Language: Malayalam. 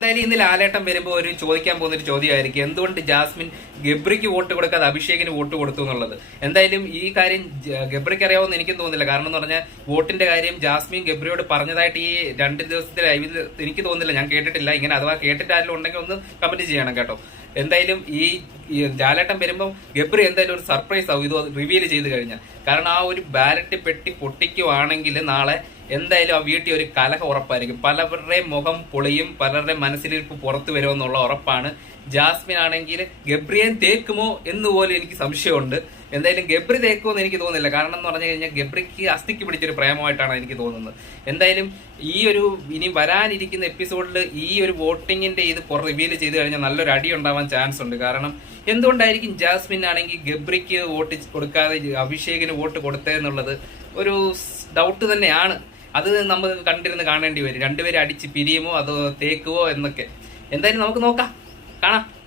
എന്തായാലും ഇന്ന് ലാലേട്ടം വരുമ്പോൾ ഒരു ചോദിക്കാൻ പോകുന്ന ഒരു ചോദ്യമായിരിക്കും. എന്തുകൊണ്ട് ജാസ്മിൻ ഗബ്രിക്ക് വോട്ട് കൊടുക്കാതെ അഭിഷേകിന് വോട്ട് കൊടുത്തു എന്നുള്ളത്? എന്തായാലും ഈ കാര്യം ഗബ്രിക്ക് അറിയാവുന്ന എനിക്കും തോന്നുന്നില്ല. കാരണം എന്ന് പറഞ്ഞാൽ വോട്ടിന്റെ കാര്യം ജാസ്മിൻ ഗബ്രിയോട് പറഞ്ഞതായിട്ട് ഈ രണ്ട് ദിവസത്തെ ലൈവിൽ എനിക്ക് തോന്നുന്നില്ല. ഞാൻ കേട്ടിട്ടില്ല. ഇങ്ങനെ അഥവാ കേട്ടിട്ട് ആരെങ്കിലും ഉണ്ടെങ്കിൽ ഒന്ന് കമന്റ് ചെയ്യണം കേട്ടോ. എന്തായാലും ഈ ജാലേട്ടം വരുമ്പോൾ ഗബ്രി എന്തായാലും ഒരു സർപ്രൈസ് ആവും. ഇത് റിവീൽ ചെയ്ത് കഴിഞ്ഞാൽ. കാരണം ആ ഒരു ബാലറ്റ് പെട്ടി പൊട്ടിക്കുവാണെങ്കിൽ നാളെ എന്തായാലും ആ വീട്ടിൽ ഒരു കലഹ ഉറപ്പായിരിക്കും. പലവരുടെയും മുഖം പൊളിയും പലരുടെയും മനസ്സിലിരിപ്പ് പുറത്തു വരുമെന്നുള്ള ഉറപ്പാണ്. ജാസ്മിൻ ആണെങ്കിൽ ഗബ്രിയൻ തേക്കുമോ എന്ന് പോലും എനിക്ക് സംശയമുണ്ട്. എന്തായാലും ഗബ്രി തേക്കുമോ എന്ന് എനിക്ക് തോന്നുന്നില്ല. കാരണം എന്ന് പറഞ്ഞു കഴിഞ്ഞാൽ ഗബ്രിക്ക് അസ്ഥിക്ക് പിടിച്ചൊരു പ്രേമമായിട്ടാണ് എനിക്ക് തോന്നുന്നത്. എന്തായാലും ഈ ഒരു ഇനി വരാനിരിക്കുന്ന എപ്പിസോഡിൽ ഈ ഒരു വോട്ടിങ്ങിന്റെ ഇത് റിവീൽ ചെയ്ത് കഴിഞ്ഞാൽ നല്ലൊരു അടി ഉണ്ടാവാൻ ചാൻസ് ഉണ്ട്. കാരണം എന്തുകൊണ്ടായിരിക്കും ജാസ്മിൻ ആണെങ്കിൽ ഗബ്രിക്ക് വോട്ട് കൊടുക്കാതെ അഭിഷേകിന് വോട്ട് കൊടുത്തതെന്നുള്ളത് ഒരു ഡൗട്ട് തന്നെയാണ്. അത് നമ്മൾ കണ്ടിരുന്ന് കാണേണ്ടി വരും. രണ്ടുപേരും അടിച്ച് പിരിയുമോ അതോ തേക്കുമോ എന്നൊക്കെ. എന്തായാലും നമുക്ക് നോക്കാം. കാണാം.